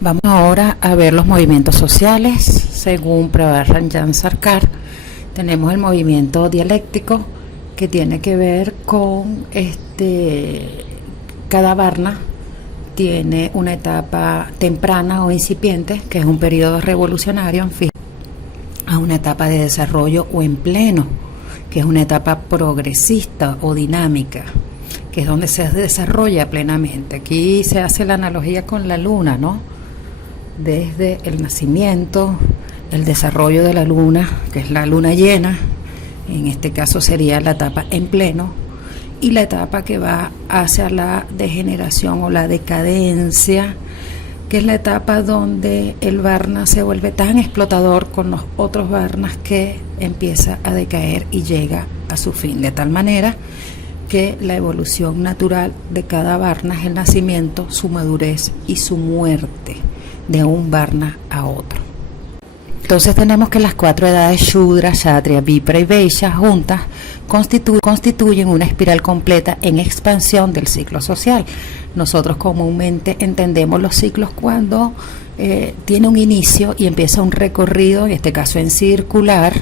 Vamos ahora a ver los movimientos sociales. Según Prabhat-Ranjan Sarkar, tenemos el movimiento dialéctico, que tiene que ver con cada varna tiene una etapa temprana o incipiente, que es un periodo revolucionario, en fin, a una etapa de desarrollo o en pleno, que es una etapa progresista o dinámica, que es donde se desarrolla plenamente. Aquí se hace la analogía con la luna, ¿no? Desde el nacimiento, el desarrollo de la luna, que es la luna llena, en este caso sería la etapa en pleno, y la etapa que va hacia la degeneración o la decadencia, que es la etapa donde el varna se vuelve tan explotador con los otros varnas que empieza a decaer y llega a su fin, de tal manera que la evolución natural de cada varna es el nacimiento, su madurez y su muerte de un varna a otro. Entonces tenemos que las cuatro edades Shudra, Kshatriya, Vipra y Vaishya juntas constituyen una espiral completa en expansión del ciclo social. Nosotros comúnmente entendemos los ciclos cuando tiene un inicio y empieza un recorrido, en este caso en circular,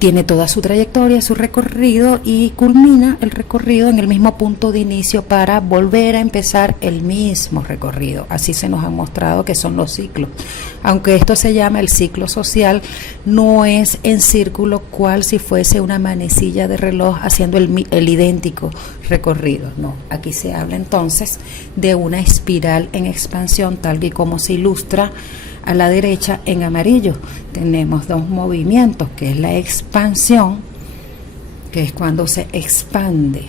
tiene toda su trayectoria, su recorrido, y culmina el recorrido en el mismo punto de inicio para volver a empezar el mismo recorrido. Así se nos ha mostrado que son los ciclos. Aunque esto se llama el ciclo social, no es en círculo cual si fuese una manecilla de reloj haciendo el idéntico recorrido. No, aquí se habla entonces de una espiral en expansión, tal y como se ilustra a la derecha en amarillo. Tenemos dos movimientos, que es la expansión, que es cuando se expande.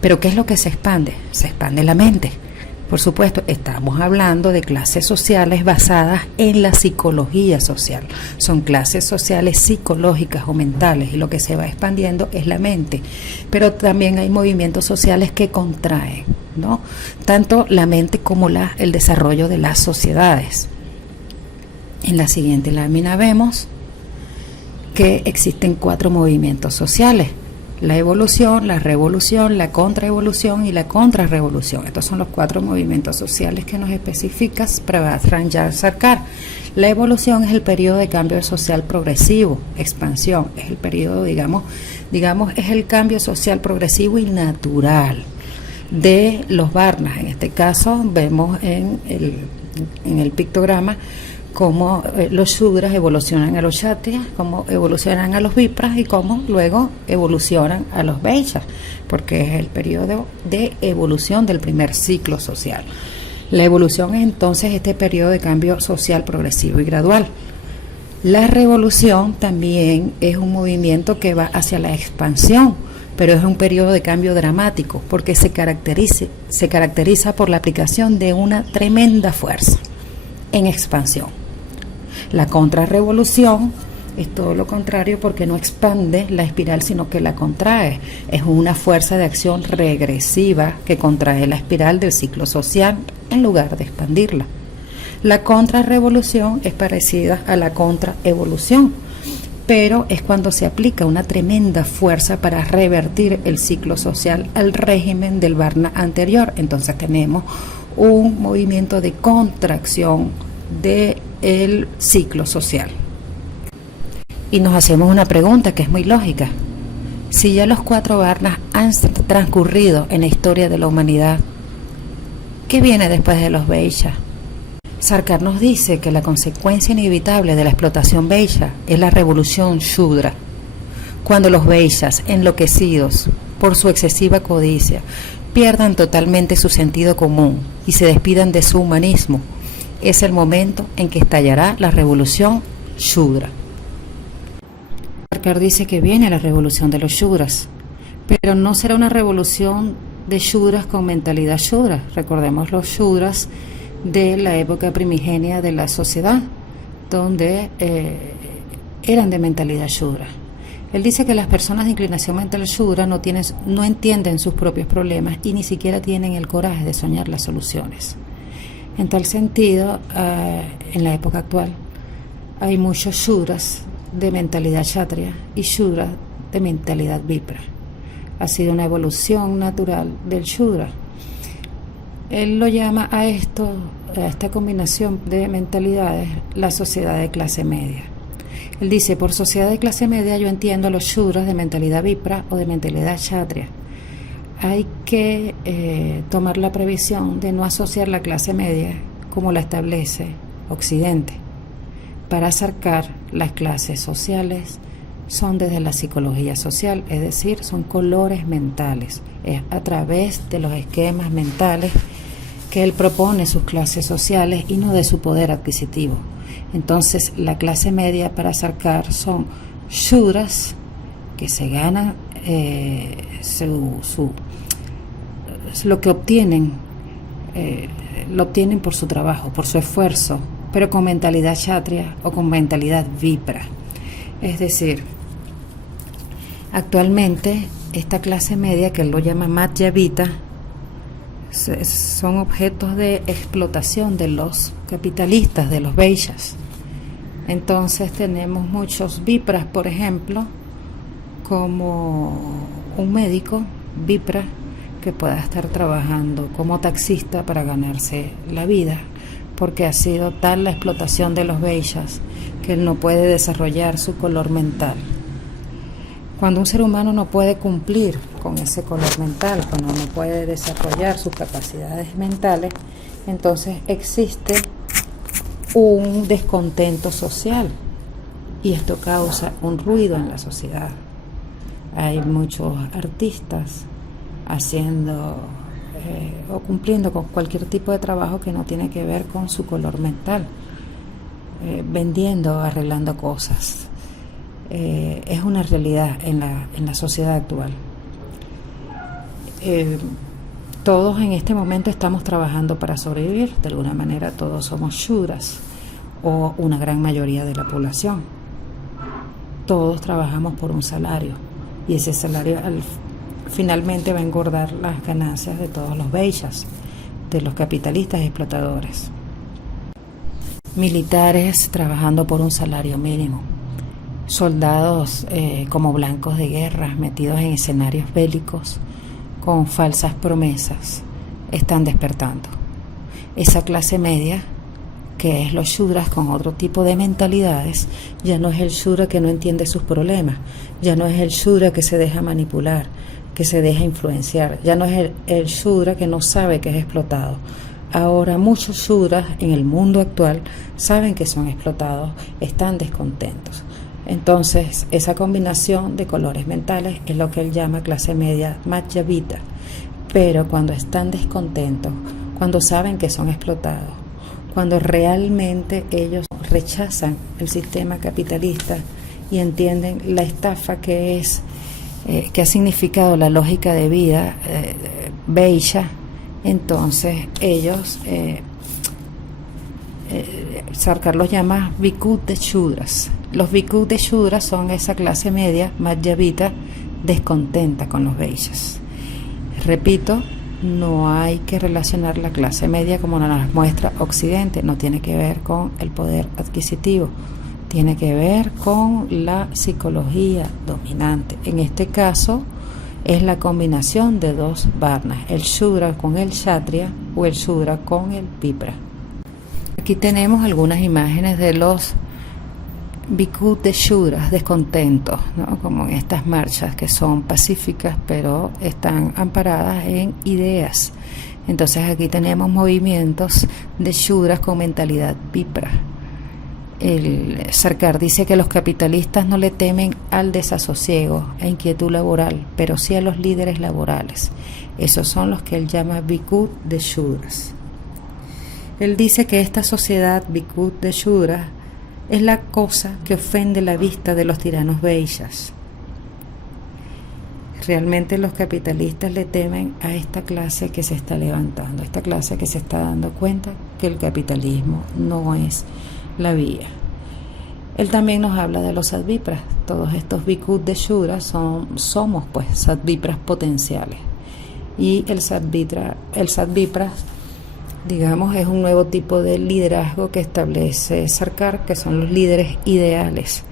¿Pero qué es lo que se expande? Se expande la mente. Por supuesto, estamos hablando de clases sociales basadas en la psicología social. Son clases sociales psicológicas o mentales, y lo que se va expandiendo es la mente. Pero también hay movimientos sociales que contraen, ¿no? Tanto la mente como el desarrollo de las sociedades. En la siguiente lámina vemos que existen cuatro movimientos sociales: la evolución, la revolución, la contraevolución y la contrarrevolución. Estos son los cuatro movimientos sociales que nos especifica Prabhat-Ranjan Sarkar. La evolución es el periodo de cambio social progresivo. Expansión es el periodo, digamos, es el cambio social progresivo y natural de los varnas. En este caso vemos en el pictograma cómo los Shudras evolucionan a los Kshatriyas, cómo evolucionan a los Vipras y cómo luego evolucionan a los Vaishyas, porque es el periodo de evolución del primer ciclo social. La evolución es entonces este periodo de cambio social progresivo y gradual. La revolución también es un movimiento que va hacia la expansión, pero es un periodo de cambio dramático, porque se caracteriza por la aplicación de una tremenda fuerza en expansión. La contrarrevolución es todo lo contrario, porque no expande la espiral, sino que la contrae. Es una fuerza de acción regresiva que contrae la espiral del ciclo social en lugar de expandirla. La contrarrevolución es parecida a la contraevolución, pero es cuando se aplica una tremenda fuerza para revertir el ciclo social al régimen del varna anterior. Entonces tenemos un movimiento de contracción del ciclo social. Y nos hacemos una pregunta que es muy lógica: si ya los cuatro varnas han transcurrido en la historia de la humanidad, ¿qué viene después de los Vaishyas? Sarkar nos dice que la consecuencia inevitable de la explotación Vaishya es la revolución Shudra. Cuando los Vaishyas, enloquecidos por su excesiva codicia, pierdan totalmente su sentido común y se despidan de su humanismo, es el momento en que estallará la revolución Shudra. Sarkar dice que viene la revolución de los Shudras, pero no será una revolución de Shudras con mentalidad Shudra. Recordemos los Shudras de la época primigenia de la sociedad, donde eran de mentalidad Shudra. Él dice que las personas de inclinación mental Shudra no entienden sus propios problemas y ni siquiera tienen el coraje de soñar las soluciones. En tal sentido, en la época actual hay muchos Shudras de mentalidad Kshatriya y Shudras de mentalidad Vipra. Ha sido una evolución natural del Shudra. Él lo llama a esto, a esta combinación de mentalidades, la sociedad de clase media. Él dice, por sociedad de clase media yo entiendo a los shudras de mentalidad vipra o de mentalidad kshatriya. Hay que tomar la previsión de no asociar la clase media como la establece Occidente. Para acercar las clases sociales son desde la psicología social, es decir, son colores mentales. Es a través de los esquemas mentales que él propone sus clases sociales y no de su poder adquisitivo. Entonces, la clase media para acercar son shudras que se ganan lo que obtienen, lo obtienen por su trabajo, por su esfuerzo, pero con mentalidad kshatriya o con mentalidad vipra. Es decir, actualmente esta clase media, que él lo llama madhyavita, son objetos de explotación de los capitalistas, de los vaishyas. Entonces tenemos muchos vipras, por ejemplo, como un médico vipra que pueda estar trabajando como taxista para ganarse la vida, porque ha sido tal la explotación de los vaishyas que él no puede desarrollar su color mental. Cuando un ser humano no puede cumplir con ese color mental, cuando no puede desarrollar sus capacidades mentales, entonces existe un descontento social y esto causa un ruido en la sociedad. Hay muchos artistas haciendo o cumpliendo con cualquier tipo de trabajo que no tiene que ver con su color mental, vendiendo, arreglando cosas. Es una realidad en la sociedad actual. Todos en este momento estamos trabajando para sobrevivir. De alguna manera todos somos shudras o una gran mayoría de la población. Todos trabajamos por un salario y ese salario finalmente va a engordar las ganancias de todos los vaishyas, de los capitalistas y explotadores. Militares trabajando por un salario mínimo. Soldados como blancos de guerra metidos en escenarios bélicos con falsas promesas están despertando. Esa clase media, que es los shudras con otro tipo de mentalidades, ya no es el shudra que no entiende sus problemas, ya no es el shudra que se deja manipular, que se deja influenciar, ya no es el shudra que no sabe que es explotado. Ahora muchos shudras en el mundo actual saben que son explotados, están descontentos. Entonces, esa combinación de colores mentales es lo que él llama clase media madhyavita. Pero cuando están descontentos, cuando saben que son explotados, cuando realmente ellos rechazan el sistema capitalista y entienden la estafa que es, que ha significado la lógica de vida vaishya, entonces ellos, Sarkar los llama bhikkhus de shudras. Los bhikkhus de shudras son esa clase media madhyavita descontenta con los vaishyas. Repito, no hay que relacionar la clase media como nos muestra Occidente, no tiene que ver con el poder adquisitivo, tiene que ver con la psicología dominante. En este caso es la combinación de dos varnas, el shudra con el kshatriya o el shudra con el vipra. Aquí tenemos algunas imágenes de los bhikkhus de shudras descontentos, ¿no? Como en estas marchas que son pacíficas pero están amparadas en ideas. Entonces aquí tenemos movimientos de shudras con mentalidad vipra. El Sarkar dice que los capitalistas no le temen al desasosiego, a inquietud laboral, pero sí a los líderes laborales. Esos son los que él llama bhikkhus de shudras. Él dice que esta sociedad bhikkhus de shudras es la cosa que ofende la vista de los tiranos vaishyas. Realmente los capitalistas le temen a esta clase que se está levantando, esta clase que se está dando cuenta que el capitalismo no es la vía. Él también nos habla de los sadvipras. Todos estos bhikkhus de shudras somos pues sadvipras potenciales. Y el sadvipra, digamos, es un nuevo tipo de liderazgo que establece Sarkar, que son los líderes ideales,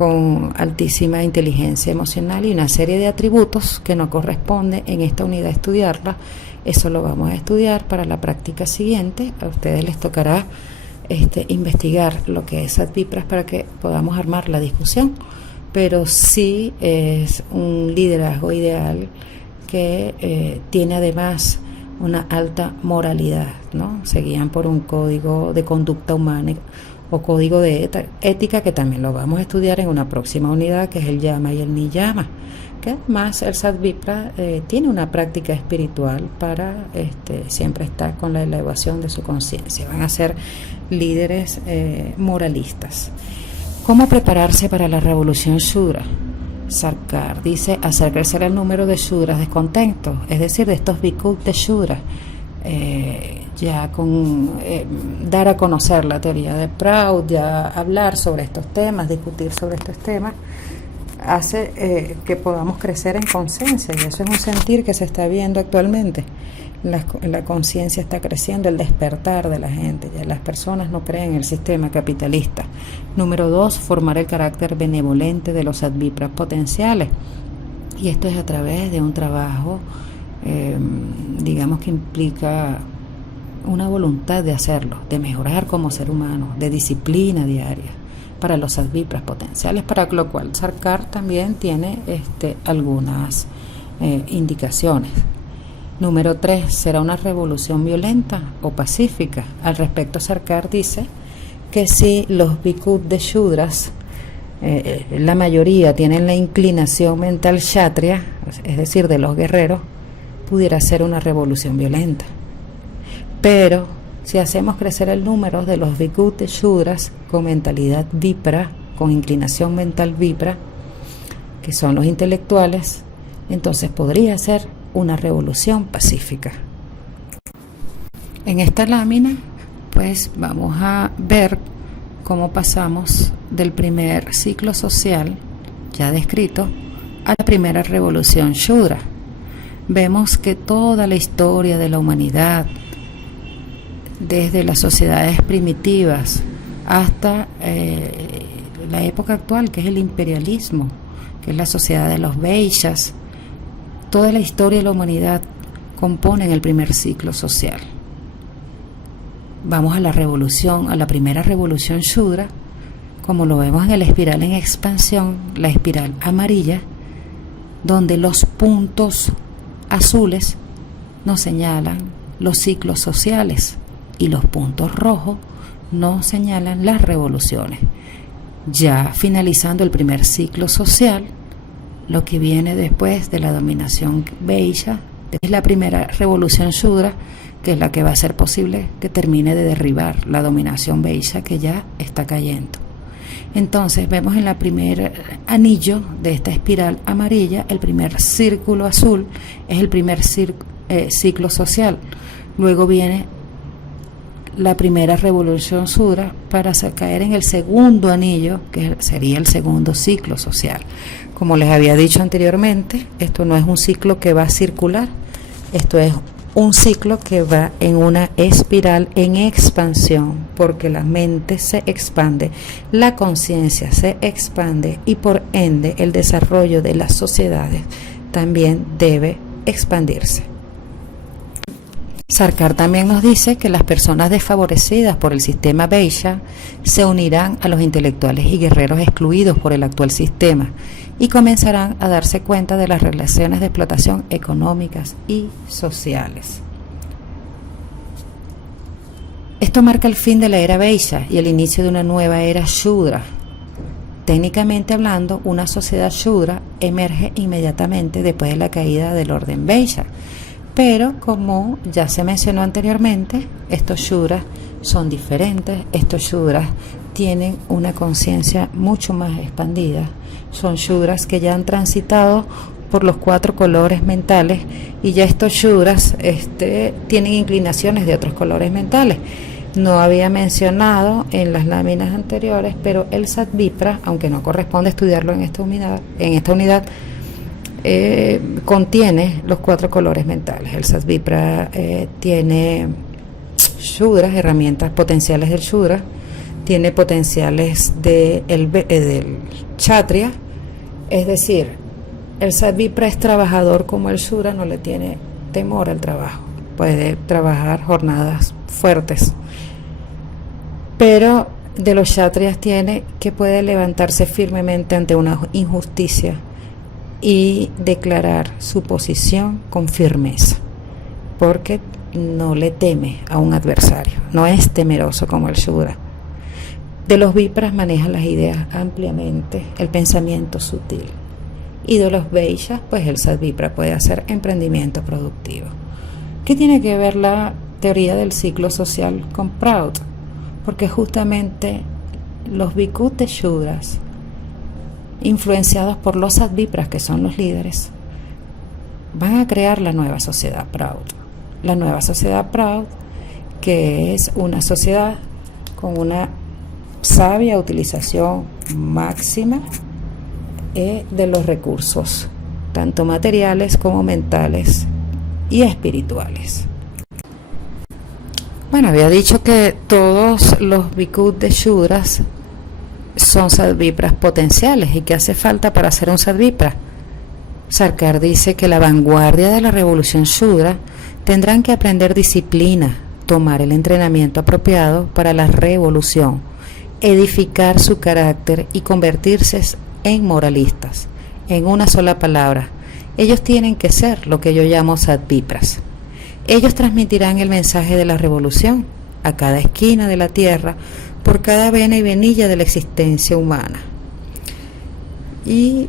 con altísima inteligencia emocional y una serie de atributos que no corresponde en esta unidad estudiarla. Eso lo vamos a estudiar para la práctica siguiente. A ustedes les tocará investigar lo que es Satvipras para que podamos armar la discusión, pero sí es un liderazgo ideal que tiene además una alta moralidad, ¿no? Se guían por un código de conducta humana o código de ética, que también lo vamos a estudiar en una próxima unidad, que es el Yama y el Niyama, que además el Satvipra tiene una práctica espiritual para siempre estar con la elevación de su conciencia. Van a ser líderes moralistas. ¿Cómo prepararse para la revolución Shudra? Sarkar dice: hacer crecer el número de Shudras descontentos, es decir, de estos bhikkhus de Shudra, ya con dar a conocer la teoría de Proud, ya hablar sobre estos temas, discutir sobre estos temas, hace que podamos crecer en conciencia, y eso es un sentir que se está viendo actualmente. La conciencia está creciendo, el despertar de la gente, ya las personas no creen en el sistema capitalista. Número 2, formar el carácter benevolente de los Satvipras potenciales, y esto es a través de un trabajo digamos que implica una voluntad de hacerlo, de mejorar como ser humano, de disciplina diaria para los Satvipras potenciales, para lo cual Sarkar también tiene algunas indicaciones. Número 3, ¿será una revolución violenta o pacífica? Al respecto, Sarkar dice que si los bhikkhus de Shudras, la mayoría tienen la inclinación mental kshatriya, es decir, de los guerreros, pudiera ser una revolución violenta. Pero si hacemos crecer el número de los bhikkhus de Shudras con mentalidad vipra, con inclinación mental vipra, que son los intelectuales, entonces podría ser una revolución pacífica. En esta lámina, pues vamos a ver cómo pasamos del primer ciclo social ya descrito a la primera revolución Shudra. Vemos que toda la historia de la humanidad, desde las sociedades primitivas hasta la época actual, que es el imperialismo, que es la sociedad de los Vaishyas, toda la historia de la humanidad compone el primer ciclo social. Vamos a la revolución, a la primera revolución Shudra, como lo vemos en la espiral en expansión, la espiral amarilla, donde los puntos azules nos señalan los ciclos sociales y los puntos rojos nos señalan las revoluciones. Ya finalizando el primer ciclo social, lo que viene después de la dominación Vaishya es la primera revolución Shudra, que es la que va a ser posible que termine de derribar la dominación Vaishya, que ya está cayendo. Entonces vemos en el primer anillo de esta espiral amarilla, el primer círculo azul es el primer ciclo social. Luego viene la primera revolución Shudra para caer en el segundo anillo, que sería el segundo ciclo social. Como les había dicho anteriormente, esto no es un ciclo que va a circular, esto es un ciclo que va en una espiral en expansión, porque la mente se expande, la conciencia se expande y por ende el desarrollo de las sociedades también debe expandirse. Sarkar también nos dice que las personas desfavorecidas por el sistema Vaishya se unirán a los intelectuales y guerreros excluidos por el actual sistema y comenzarán a darse cuenta de las relaciones de explotación económicas y sociales. Esto marca el fin de la era Vaishya y el inicio de una nueva era Shudra. Técnicamente hablando, una sociedad Shudra emerge inmediatamente después de la caída del orden Vaishya. Pero como ya se mencionó anteriormente, estos Shudras son diferentes, estos Shudras tienen una conciencia mucho más expandida, son Shudras que ya han transitado por los 4 colores mentales y ya estos Shudras tienen inclinaciones de otros colores mentales. No había mencionado en las láminas anteriores, pero el Satvipra, aunque no corresponde estudiarlo en esta unidad, contiene los 4 colores mentales. El Satvipra tiene Shudras, herramientas potenciales del Shudra, tiene potenciales del Kshatriya, es decir, el Satvipra es trabajador como el Shura, no le tiene temor al trabajo, puede trabajar jornadas fuertes, pero de los Kshatriyas tiene que puede levantarse firmemente ante una injusticia y declarar su posición con firmeza, porque no le teme a un adversario, no es temeroso como el Shura. De los Vipras maneja las ideas ampliamente, el pensamiento sutil, y de los Vaishyas, pues el Satvipra puede hacer emprendimiento productivo. ¿Qué tiene que ver la teoría del ciclo social con Proud? Porque justamente los Bhikkhus de Shudras, influenciados por los Satvipras, que son los líderes, van a crear la nueva sociedad Proud. La nueva sociedad Proud, que es una sociedad con una sabia utilización máxima de los recursos, tanto materiales como mentales y espirituales. Bueno, había dicho que todos los Bhikkhus de Shudras son Satvipras potenciales. ¿Y qué hace falta para ser un Satvipra? Sarkar dice que la vanguardia de la revolución Shudra tendrán que aprender disciplina, tomar el entrenamiento apropiado para la revolución, edificar su carácter y convertirse en moralistas. En una sola palabra, ellos tienen que ser lo que yo llamo Satvipras. Ellos transmitirán el mensaje de la revolución a cada esquina de la tierra, por cada vena y venilla de la existencia humana. Y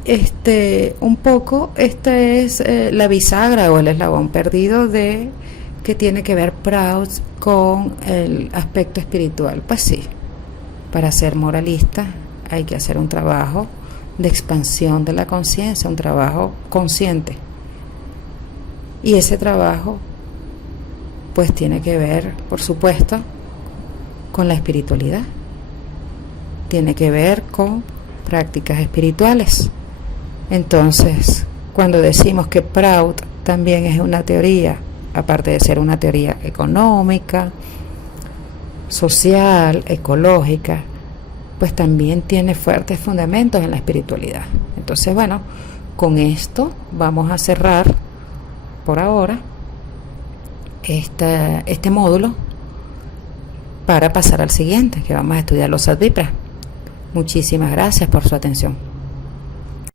un poco esta es la bisagra o el eslabón perdido que tiene que ver Proud con el aspecto espiritual. Pues sí, para ser moralista hay que hacer un trabajo de expansión de la conciencia, un trabajo consciente. Y ese trabajo pues tiene que ver, por supuesto, con la espiritualidad. Tiene que ver con prácticas espirituales. Entonces, cuando decimos que Proud también es una teoría, aparte de ser una teoría económica, social, ecológica, pues también tiene fuertes fundamentos en la espiritualidad. Entonces, bueno, con esto vamos a cerrar por ahora este módulo para pasar al siguiente, que vamos a estudiar los Satvipras. Muchísimas gracias por su atención.